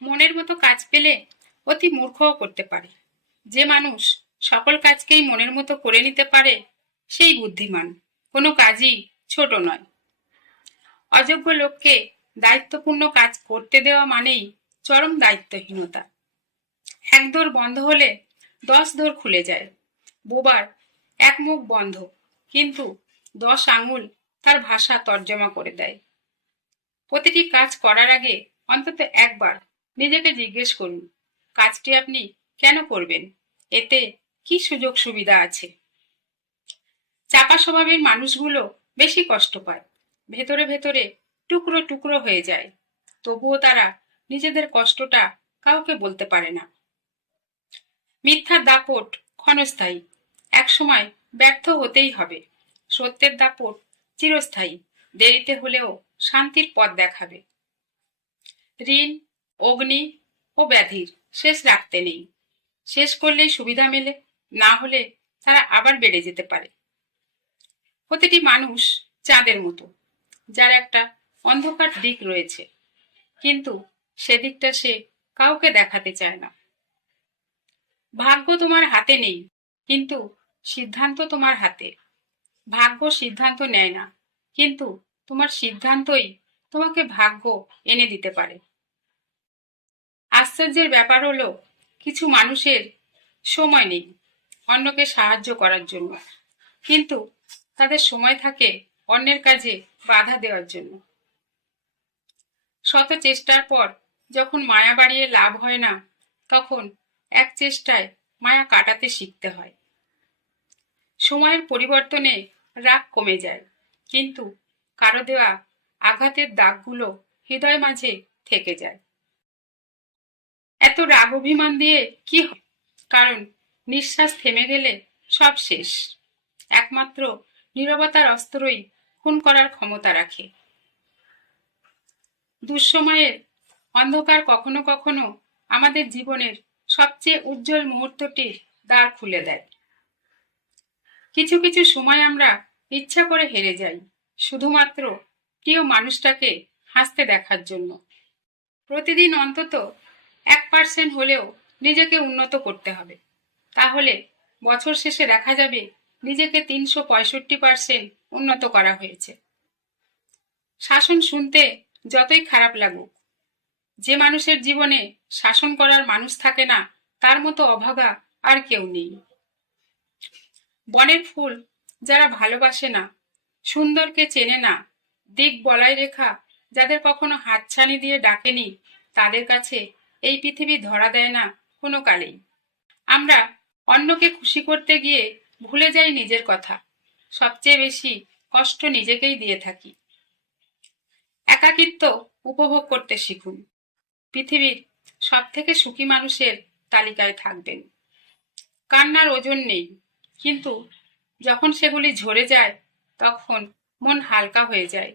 মনের মতো কাজ পেলে অতি মূর্খও করতে পারে। যে মানুষ সকল কাজকেই মনের মতো করে নিতে পারে সেই বুদ্ধিমান। কোনো কাজই ছোট নয়। অযোগ্য লোককে দায়িত্বপূর্ণ কাজ করতে দেওয়া মানেই চরম দায়িত্বহীনতা। এক দোর বন্ধ হলে 10 দোর খুলে যায়। বোবার এক মুখ বন্ধ, কিন্তু 10 আঙুল তার ভাষা তর্জমা করে দেয়। প্রতিটি কাজ করার আগে অন্তত একবার নিজেকে জিজ্ঞেস করুন, কাজটি আপনি কেন করবেন, এতে কি সুযোগ সুবিধা আছে। চাপা স্বভাবের মানুষগুলো বেশি কষ্ট পায়, ভেতরে ভেতরে টুকরো টুকরো হয়ে যায়। তবুও তারা নিজেদের কষ্টটা কাউকে বলতে পারে না। মিথ্যার দাপট ক্ষণস্থায়ী, একসময় ব্যর্থ হতেই হবে। সত্যের দাপট চিরস্থায়ী, দেরিতে হলেও শান্তির পথ দেখাবে। ঋণ, অগ্নি ও ব্যাধির শেষ রাখতে নেই। শেষ করলেই সুবিধা মেলে, না হলে তারা আবার বেড়ে যেতে পারে। প্রতিটি মানুষ চাঁদের মতো, যার একটা অন্ধকার দিক রয়েছে, কিন্তু সেদিকটা সে কাউকে দেখাতে চায় না। ভাগ্য তোমার হাতে নেই, কিন্তু সিদ্ধান্ত তোমার হাতে। ভাগ্য সিদ্ধান্ত নেয় না, কিন্তু তোমার সিদ্ধান্তই তোমাকে ভাগ্য এনে দিতে পারে। আশ্চর্যের ব্যাপার হলো, কিছু মানুষের সময় নেই অন্যকে সাহায্য করার জন্য, কিন্তু তাদের সময় থাকে অন্যের কাজে বাধা দেওয়ার জন্য। শত চেষ্টার পর যখন মায়া বাড়িয়ে লাভ হয় না, তখন এক চেষ্টায় মায়া কাটাতে শিখতে হয়। সময়ের পরিবর্তনে রাগ কমে যায়, কিন্তু কারো দেওয়া আঘাতের দাগগুলো হৃদয় মাঝে থেকে যায়। এত রাগ অভিমান দিয়ে কি হয়? কারণ নিঃশ্বাস থেমে গেলে সব শেষ। একমাত্র নীরবতার অস্ত্রই খুন করার ক্ষমতা রাখে। দুঃসময়ের অন্ধকার কখনো কখনো আমাদের জীবনের সবচেয়ে উজ্জ্বল মুহূর্তটির দ্বার খুলে দেয়। কিছু কিছু সময় আমরা ইচ্ছা করে হেরে যাই, শুধুমাত্র প্রিয় মানুষটাকে হাসতে দেখার জন্য। প্রতিদিন অন্তত 1% হলেও নিজেকে উন্নত করতে হবে, তাহলে বছর শেষে দেখা যাবে নিজেকে 365% উন্নত করা হয়েছে। শাসন শুনতে যতই খারাপ লাগুক, যে মানুষের জীবনে শাসন করার মানুষ থাকে না, তার মতো অভাগা আর কেউ নেই। বনের ফুল যারা ভালোবাসে না, সুন্দরকে চেনে না, দিক বলাই রেখা যাদের কখনো হাতছানি দিয়ে ডাকেনি, তাদের কাছে এই পৃথিবী ধরা দেয় না কোনো কালেই। আমরা অন্যকে খুশি করতে গিয়ে ভুলে যাই নিজের কথা। সবচেয়ে বেশি কষ্ট নিজেকেই দিয়ে থাকি। একাকিত্ব উপভোগ করতে শিখুন। পৃথিবীর সব থেকে সুখী মানুষের তালিকায় থাকবেন। কান্নার ওজন নেই, কিন্তু যখন সেগুলি ঝরে যায়, তখন মন হালকা হয়ে যায়।